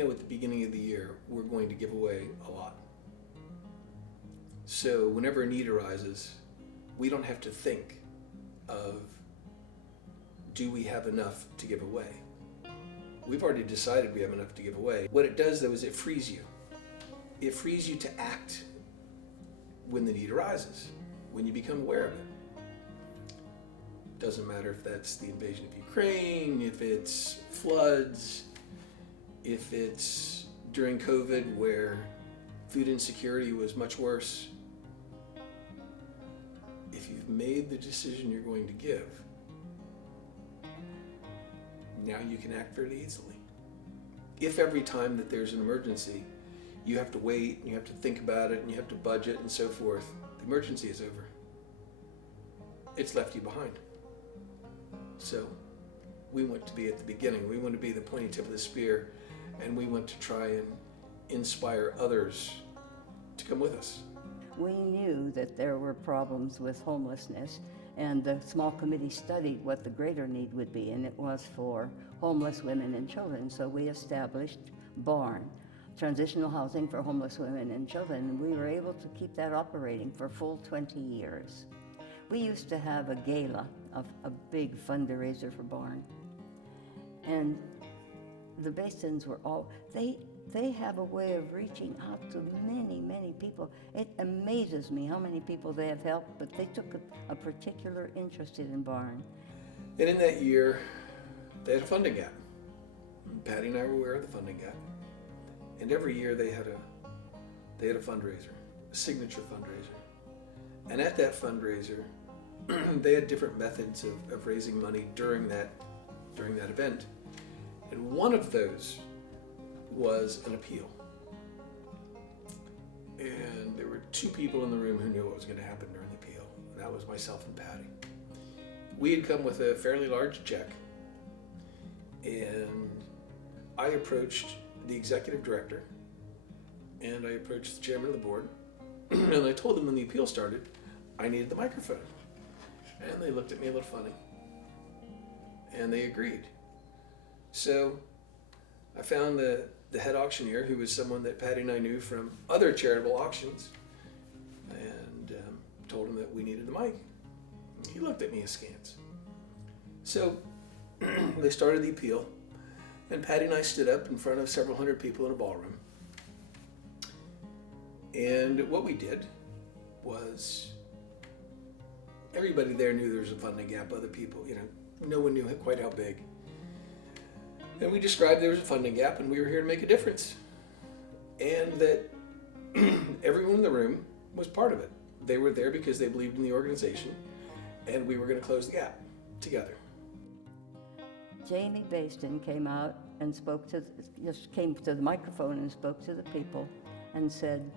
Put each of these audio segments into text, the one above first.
know at the beginning of the year we're going to give away a lot. So whenever a need arises, we don't have to think of, do we have enough to give away? We've already decided we have enough to give away. What it does though is it frees you. It frees you to act when the need arises, when you become aware of it. Doesn't matter if that's the invasion of Ukraine, if it's floods, if it's during COVID where food insecurity was much worse. If you've made the decision you're going to give, now you can act fairly easily. If every time that there's an emergency, you have to wait, and you have to think about it, and you have to budget and so forth, the emergency is over. It's left you behind. So we want to be at the beginning. We want to be the pointy tip of the spear, and we want to try and inspire others to come with us. We knew that there were problems with homelessness, and the small committee studied what the greater need would be, and it was for homeless women and children. So we established BARN, Transitional Housing for Homeless Women and Children, and we were able to keep that operating for full 20 years. We used to have a gala, a big fundraiser for BARN, and the Baisdens were all, they have a way of reaching out to many, many people. It amazes me how many people they have helped, but they took a particular interest in BARN. And in that year, they had a funding gap. Patty and I were aware of the funding gap. And every year they had a fundraiser, a signature fundraiser. And at that fundraiser, they had different methods of raising money during that event. And one of those was an appeal. And there were two people in the room who knew what was going to happen during the appeal. And that was myself and Patty. We had come with a fairly large check, and I approached the executive director, and I approached the chairman of the board, and I told them when the appeal started, I needed the microphone. And they looked at me a little funny, and they agreed. So I found the head auctioneer, who was someone that Patty and I knew from other charitable auctions, and told him that we needed the mic. He looked at me askance. So they started the appeal, and Patty and I stood up in front of several hundred people in a ballroom. And what we did was, everybody there knew there was a funding gap. Other people, no one knew quite how big. And we described there was a funding gap, and we were here to make a difference. And that everyone in the room was part of it. They were there because they believed in the organization, and we were going to close the gap together. Jamie Baisden came out and came to the microphone and spoke to the people and said,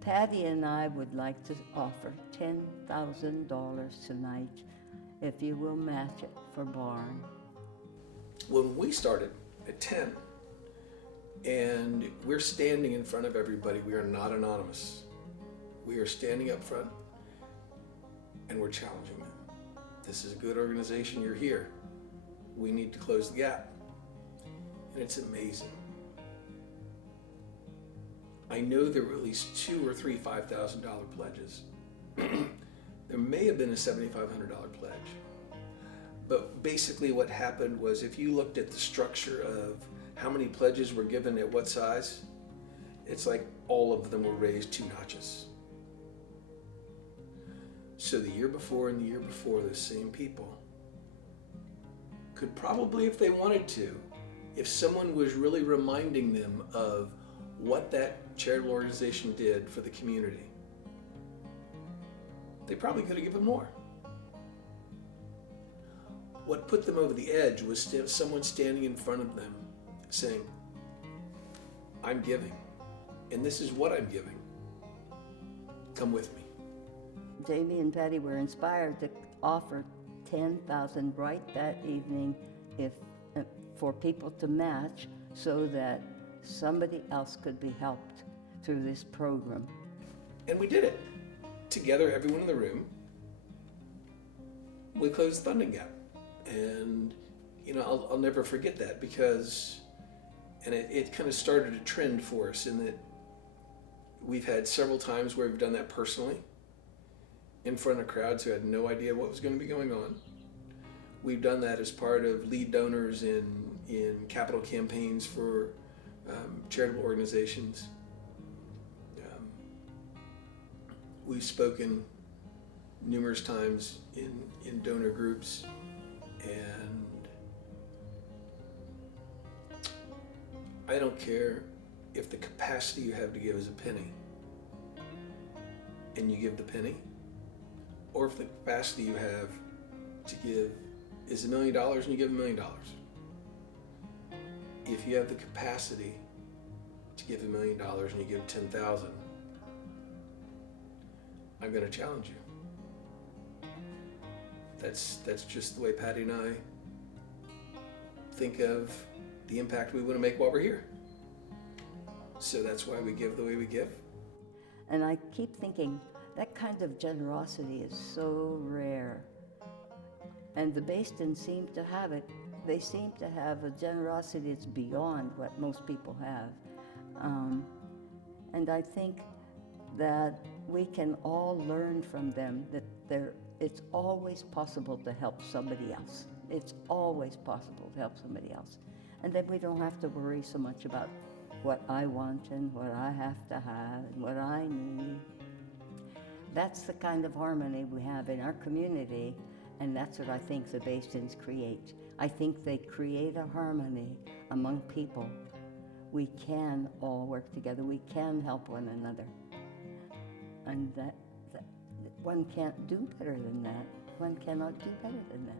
Patty and I would like to offer $10,000 tonight if you will match it for BARN. When we started at 10, and we're standing in front of everybody, we are not anonymous. We are standing up front, and we're challenging them. This is a good organization, you're here. We need to close the gap. And it's amazing. I know there were at least 2 or 3 $5,000 pledges. There may have been a $7,500 pledge. But basically what happened was, if you looked at the structure of how many pledges were given at what size, it's like all of them were raised 2 notches. So the year before and the year before, those same people could probably, if they wanted to, if someone was really reminding them of what that charitable organization did for the community, they probably could have given more. What put them over the edge was someone standing in front of them saying, I'm giving, and this is what I'm giving. Come with me. Jamie and Patty were inspired to offer $10,000 right that evening for people to match, so that somebody else could be helped through this program. And we did it. Together, everyone in the room, we closed the funding gap. And I'll never forget that, because And it kind of started a trend for us in that we've had several times where we've done that personally in front of crowds who had no idea what was going to be going on. We've done that as part of lead donors in capital campaigns for charitable organizations. We've spoken numerous times in donor groups, and I don't care if the capacity you have to give is a penny and you give the penny, or if the capacity you have to give is $1 million and you give $1 million. If you have the capacity to give $1 million and you give 10,000, I'm going to challenge you. That's just the way Patty and I think of the impact we want to make while we're here. So that's why we give the way we give. And I keep thinking that kind of generosity is so rare. And the Baisdens seem to have it. They seem to have a generosity that's beyond what most people have. And I think that we can all learn from them that it's always possible to help somebody else. It's always possible to help somebody else. And then we don't have to worry so much about what I want and what I have to have and what I need. That's the kind of harmony we have in our community, and that's what I think the Baisdens create. I think they create a harmony among people. We can all work together. We can help one another. And that one can't do better than that. One cannot do better than that.